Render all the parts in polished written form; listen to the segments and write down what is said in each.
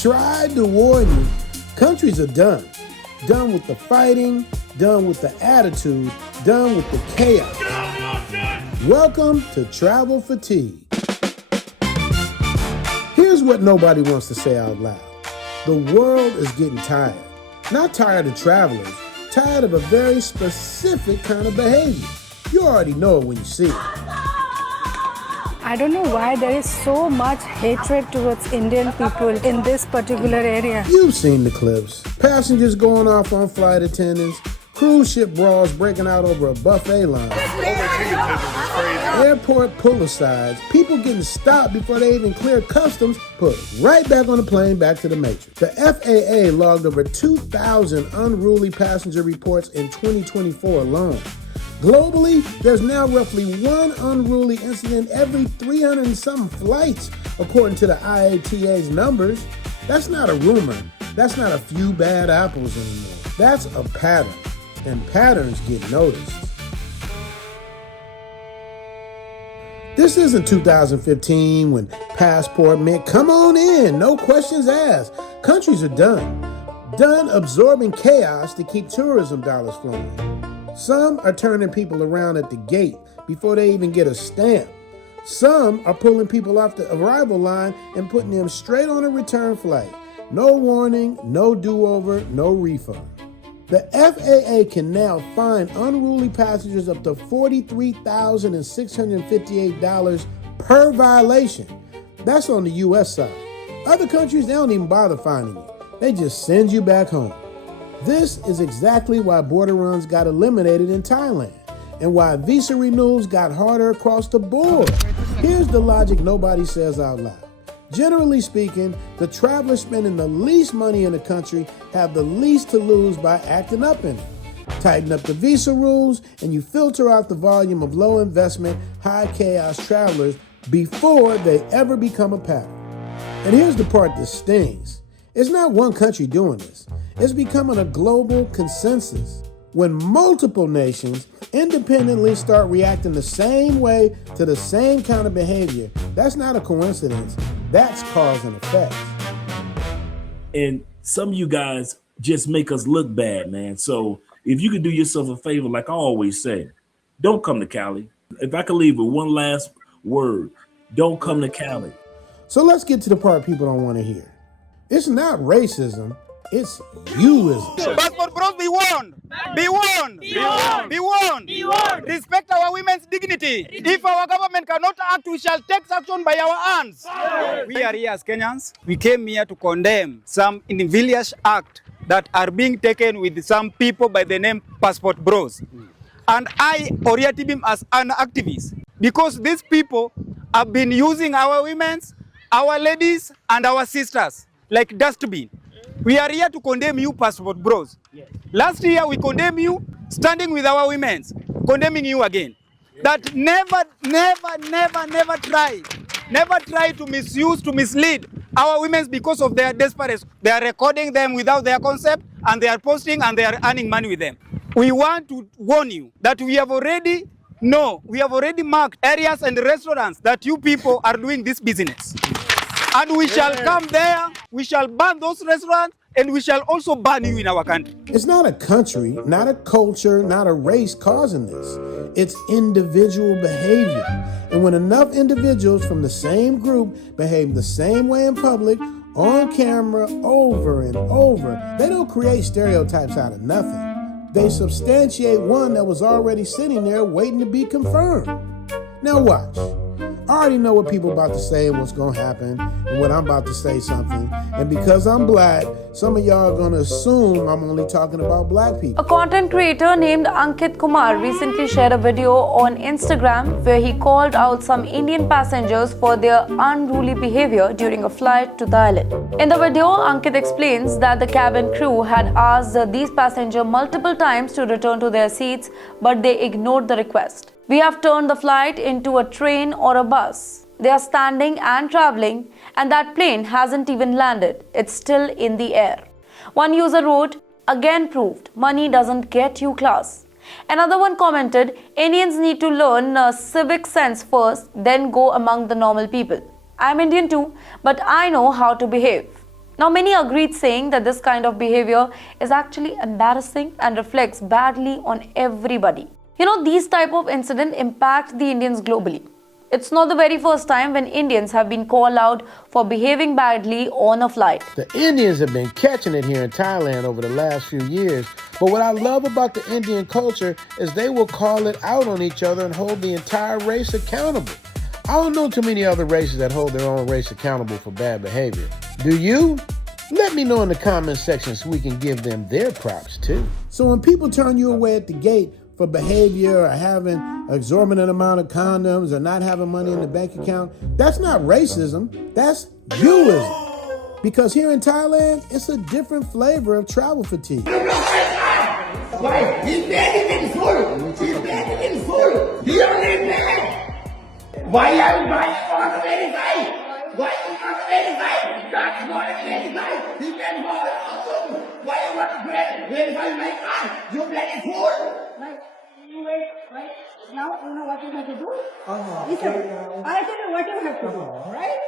tried to warn you. Countries are done. Done with the fighting, done with the attitude, done with the chaos. Welcome to Travel Fatigue. Here's what nobody wants to say out loud. The world is getting tired. Not tired of travelers, tired of a very specific kind of behavior. You already know it when you see it. I don't know why there is so much hatred towards Indian people in this particular area. You've seen the clips. Passengers going off on flight attendants, cruise ship brawls breaking out over a buffet line, airport pull-asides, people getting stopped before they even clear customs, put right back on the plane back to the Matrix. The FAA logged over 2,000 unruly passenger reports in 2024 alone. Globally, there's now roughly one unruly incident every 300 and something flights, according to the IATA's numbers. That's not a rumor. That's not a few bad apples anymore. That's a pattern, and patterns get noticed. This isn't 2015 when passport meant come on in, no questions asked. Countries are done absorbing chaos to keep tourism dollars flowing. Some are turning people around at the gate before they even get a stamp. Some are pulling people off the arrival line and putting them straight on a return flight. No warning, no do-over, no refund. The FAA can now fine unruly passengers up to $43,658 per violation. That's on the U.S. side. Other countries, they don't even bother fining you. They just send you back home. This is exactly why border runs got eliminated in Thailand and why visa renewals got harder across the board. Here's the logic nobody says out loud. Generally speaking, the travelers spending the least money in the country have the least to lose by acting up in it. Tighten up the visa rules and you filter out the volume of low investment, high chaos travelers before they ever become a pattern. And here's the part that stings. It's not one country doing this. It's becoming a global consensus. When multiple nations independently start reacting the same way to the same kind of behavior, that's not a coincidence. That's cause and effect. And some of you guys just make us look bad, man. So if you could do yourself a favor, like I always say, don't come to Cali. If I could leave with one last word, don't come to Cali. So let's get to the part people don't want to hear. It's not racism. It's youism. Passport bros, be warned. Be warned. Be warned. Be warned. Be warned. Respect our women's dignity. If our government cannot act, we shall take action by our hands. We are here as Kenyans. We came here to condemn some invidious act that are being taken with some people by the name Passport Bros. And I oriented him as an activist because these people have been using our women, our ladies, and our sisters like dustbin. We are here to condemn you, Passport Bros. Yes. Last year, we condemned you, standing with our women, condemning you again. Yes. That never try to misuse, to mislead our women because of their desperation. They are recording them without their consent, and they are posting, and they are earning money with them. We want to warn you that we have already marked areas and restaurants that you people are doing this business. And we shall come there, we shall ban those restaurants, and we shall also ban you in our country. It's not a country, not a culture, not a race causing this. It's individual behavior. And when enough individuals from the same group behave the same way in public, on camera, over and over, they don't create stereotypes out of nothing. They substantiate one that was already sitting there waiting to be confirmed. Now watch. I already know what people about to say and what's going to happen and when I'm about to say something. And because I'm black, some of y'all are going to assume I'm only talking about black people. A content creator named Ankit Kumar recently shared a video on Instagram where he called out some Indian passengers for their unruly behavior during a flight to Thailand. In the video, Ankit explains that the cabin crew had asked these passengers multiple times to return to their seats, but they ignored the request. We have turned the flight into a train or a bus. They are standing and traveling, and that plane hasn't even landed. It's still in the air. One user wrote, "Again proved, money doesn't get you class." Another one commented, "Indians need to learn civic sense first, then go among the normal people. I'm Indian too, but I know how to behave." Now, many agreed, saying that this kind of behavior is actually embarrassing and reflects badly on everybody. These type of incidents impact the Indians globally. It's not the very first time when Indians have been called out for behaving badly on a flight. The Indians have been catching it here in Thailand over the last few years, but what I love about the Indian culture is they will call it out on each other and hold the entire race accountable. I don't know too many other races that hold their own race accountable for bad behavior. Do you? Let me know in the comment section so we can give them their props too. So when people turn you away at the gate for behavior or having an exorbitant amount of condoms or not having money in the bank account, that's not racism, that's youism. Because here in Thailand, it's a different flavor of travel fatigue. Why? He's begging in full. He's begging in full. He only begging. Why you want to verify? Why you want to verify? That's not a verify. He can go also. Why you want to verify my card? You bloody fool. Right. You wait. Right. Now you know what you have to do. Listen, I tell you what you have to do. Right.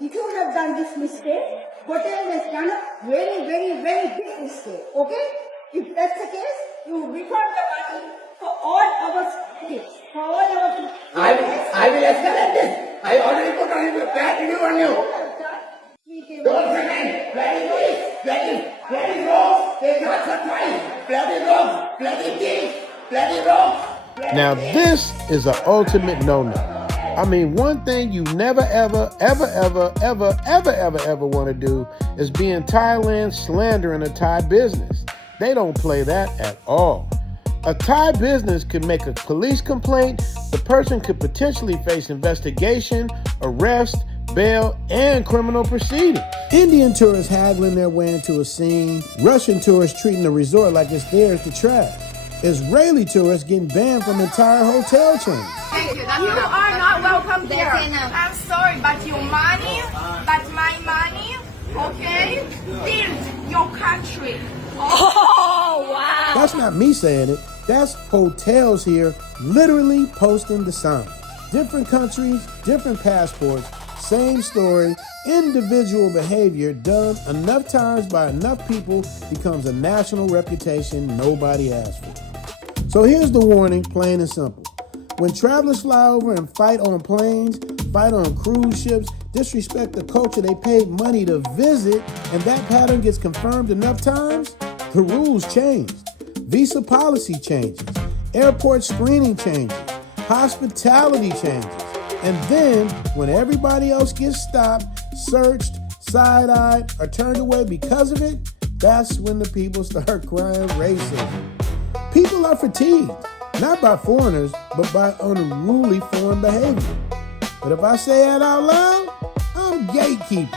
If you have done this mistake, hotel has done a very, very, very big mistake. Okay? If that's the case, you refund the money for all our tickets. For all our tickets. I will escalate this. I already put on a bad review on you. Don't forget, bloody police, bloody rogues, they got surprised. Bloody rogues, bloody thieves, bloody rogues. Now this is an ultimate no-no. I mean, one thing you never, ever want to do is be in Thailand slandering a Thai business. They don't play that at all. A Thai business could make a police complaint. The person could potentially face investigation, arrest, bail, and criminal proceedings. Indian tourists haggling their way into a scene. Russian tourists treating the resort like it's theirs to trash. Israeli tourists getting banned from entire hotel chains. Thank you. You are not welcome here. I'm sorry, but your money, but my money, okay, build your country. Oh, wow. That's not me saying it. That's hotels here literally posting the signs. Different countries, different passports, same story. Individual behavior done enough times by enough people becomes a national reputation nobody asked for. So here's the warning, plain and simple. When travelers fly over and fight on planes, fight on cruise ships, disrespect the culture they paid money to visit, and that pattern gets confirmed enough times, the rules changed. Visa policy changes, airport screening changes, hospitality changes. And then, when everybody else gets stopped, searched, side-eyed, or turned away because of it, that's when the people start crying racism. People are fatigued, not by foreigners, but by unruly foreign behavior. But if I say that out loud, I'm gatekeeping.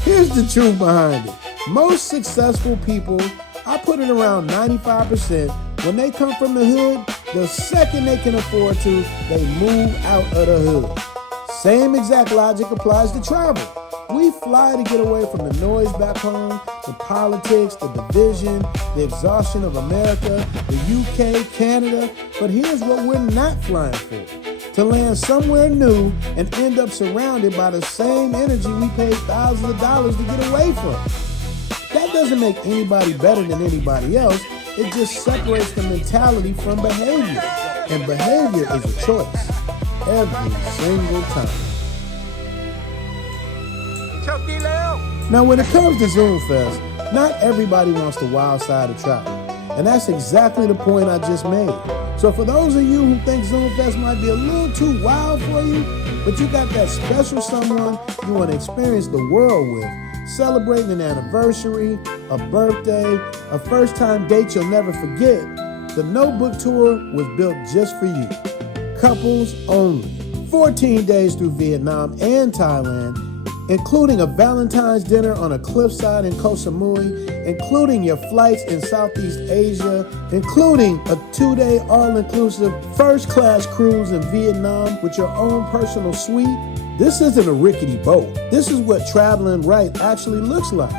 Here's the truth behind it. Most successful people, I put it around 95%, when they come from the hood, the second they can afford to, they move out of the hood. Same exact logic applies to travel. We fly to get away from the noise back home, the politics, the division, the exhaustion of America, the UK, Canada. But here's what we're not flying for: to land somewhere new and end up surrounded by the same energy we paid thousands of dollars to get away from. That doesn't make anybody better than anybody else. It just separates the mentality from behavior. And behavior is a choice every single time. Now, when it comes to Zoom Fest, not everybody wants the wild side of travel. And that's exactly the point I just made. So for those of you who think Zoom Fest might be a little too wild for you, but you got that special someone you want to experience the world with, celebrating an anniversary, a birthday, a first-time date you'll never forget, the Notebook Tour was built just for you. Couples only. 14 days through Vietnam and Thailand, including a Valentine's dinner on a cliffside in Koh Samui, including your flights in Southeast Asia, including a 2-day all-inclusive first-class cruise in Vietnam with your own personal suite. This isn't a rickety boat. This is what traveling right actually looks like.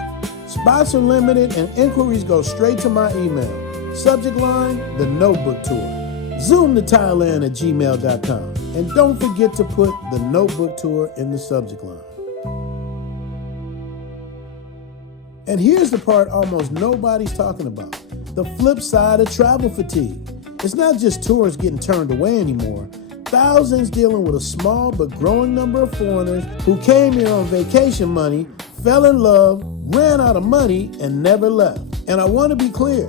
Spots are limited and inquiries go straight to my email. Subject line, The Notebook Tour. Zoom to Thailand at gmail.com. And don't forget to put The Notebook Tour in the subject line. And here's the part almost nobody's talking about. The flip side of travel fatigue. It's not just tourists getting turned away anymore. Thousands dealing with a small but growing number of foreigners who came here on vacation money, fell in love, ran out of money, and never left. And I want to be clear,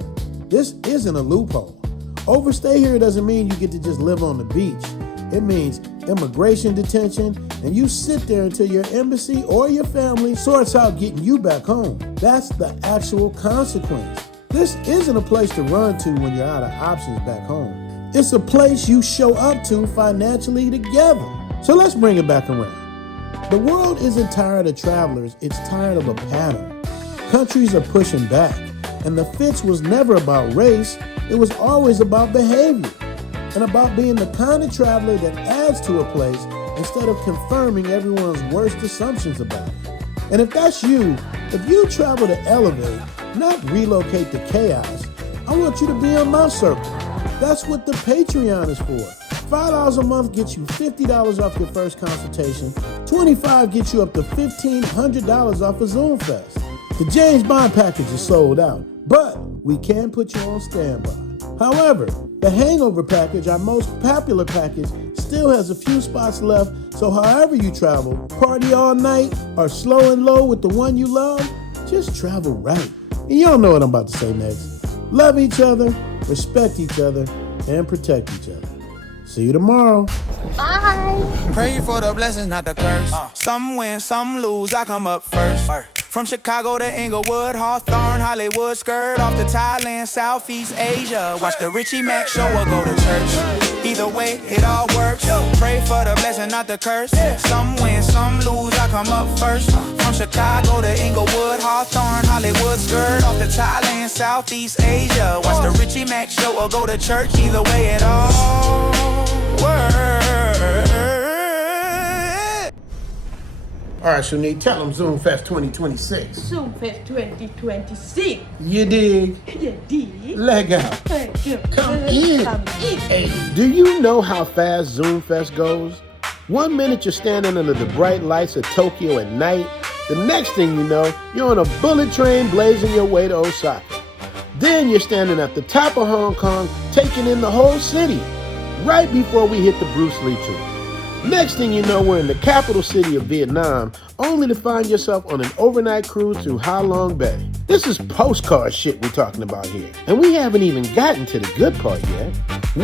this isn't a loophole. Overstay here doesn't mean you get to just live on the beach. It means immigration detention, and you sit there until your embassy or your family sorts out getting you back home. That's the actual consequence. This isn't a place to run to when you're out of options back home. It's a place you show up to financially together. So let's bring it back around. The world isn't tired of travelers, it's tired of a pattern. Countries are pushing back, and the fix was never about race, it was always about behavior, and about being the kind of traveler that adds to a place instead of confirming everyone's worst assumptions about it. And if that's you, if you travel to elevate, not relocate to chaos, I want you to be on my circle. That's what the Patreon is for. $5 a month gets you $50 off your first consultation. $25 gets you up to $1,500 off a Zoom Fest. The James Bond package is sold out, but we can put you on standby. However, the Hangover package, our most popular package, still has a few spots left, so however you travel, party all night, or slow and low with the one you love, just travel right. And y'all know what I'm about to say next. Love each other, respect each other, and protect each other. See you tomorrow. Bye. Pray for the blessings, not the curse. Some win, some lose, I come up first. From Chicago to Inglewood, Hawthorne, Hollywood, skirt off to Thailand, Southeast Asia. Watch the Richie Mac show or go to church. Either way, it all works. Pray for the blessing, not the curse. Some win, some lose, I come up first. From Chicago to Inglewood, Hawthorne, Hollywood, skirt off to Thailand, Southeast Asia. Watch the Richie Mac show or go to church. Either way, it all works. All right, Shunique, tell them Zoom Fest 2026. Zoom Fest 2026. You dig? You dig? Leg out. Thank you. Come in. Hey, do you know how fast Zoom Fest goes? 1 minute you're standing under the bright lights of Tokyo at night. The next thing you know, you're on a bullet train blazing your way to Osaka. Then you're standing at the top of Hong Kong, taking in the whole city, right before we hit the Bruce Lee tour. Next thing you know, we're in the capital city of Vietnam, only to find yourself on an overnight cruise through Ha Long Bay. This is postcard shit we're talking about here, and we haven't even gotten to the good part yet.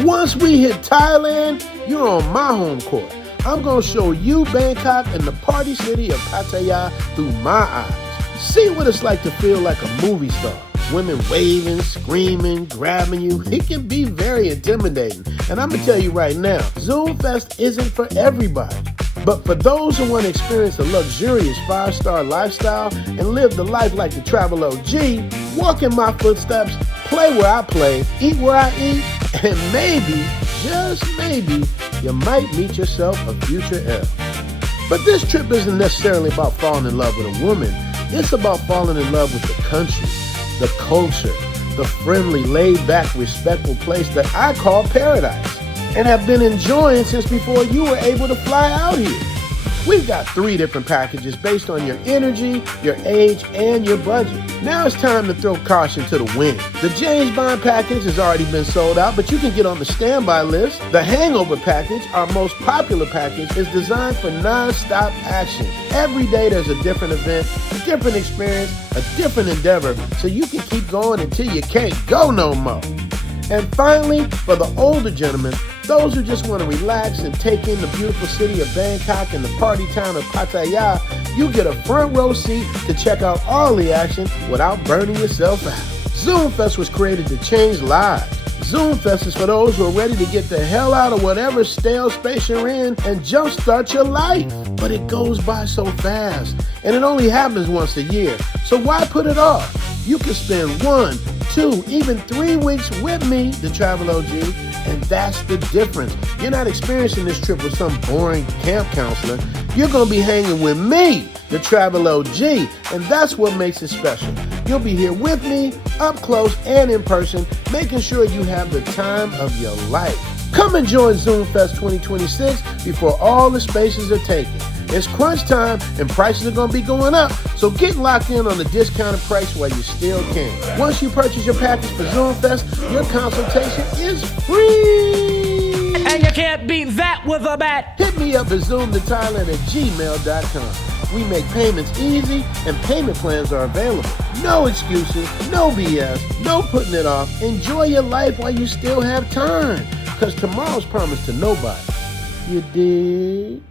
Once we hit Thailand, you're on my home court. I'm gonna show you Bangkok and the party city of Pattaya through my eyes. See what it's like to feel like a movie star. Women waving, screaming, grabbing you. It can be very intimidating. And I'm going to tell you right now, Zoom Fest isn't for everybody. But for those who want to experience a luxurious 5-star lifestyle and live the life like the Travel OG, walk in my footsteps, play where I play, eat where I eat, and maybe, just maybe, you might meet yourself a future L. But this trip isn't necessarily about falling in love with a woman. It's about falling in love with the country, the culture, the friendly, laid-back, respectful place that I call paradise and have been enjoying since before you were able to fly out here. We've got 3 different packages based on your energy, your age, and your budget. Now it's time to throw caution to the wind. The James Bond package has already been sold out, but you can get on the standby list. The Hangover package, our most popular package, is designed for non-stop action. Every day there's a different event, a different experience, a different endeavor, so you can keep going until you can't go no more. And finally, for the older gentlemen, those who just want to relax and take in the beautiful city of Bangkok and the party town of Pattaya, you get a front row seat to check out all the action without burning yourself out. Zoom Fest was created to change lives. Zoom Fest is for those who are ready to get the hell out of whatever stale space you're in and jumpstart your life. But it goes by so fast, and it only happens once a year. So why put it off? You can spend 1, 2, even 3 weeks with me, the Travel OG, and that's the difference. You're not experiencing this trip with some boring camp counselor. You're going to be hanging with me, the Travel OG, and that's what makes it special. You'll be here with me, up close and in person, making sure you have the time of your life. Come and join Zoom Fest 2026 before all the spaces are taken. It's crunch time and prices are going to be going up, so get locked in on the discounted price while you still can. Once you purchase your package for ZoomFest, your consultation is free. And you can't beat that with a bat. Hit me up at zoomtothailand@gmail.com. We make payments easy and payment plans are available. No excuses, no BS, no putting it off. Enjoy your life while you still have time, because tomorrow's promised to nobody. You dig?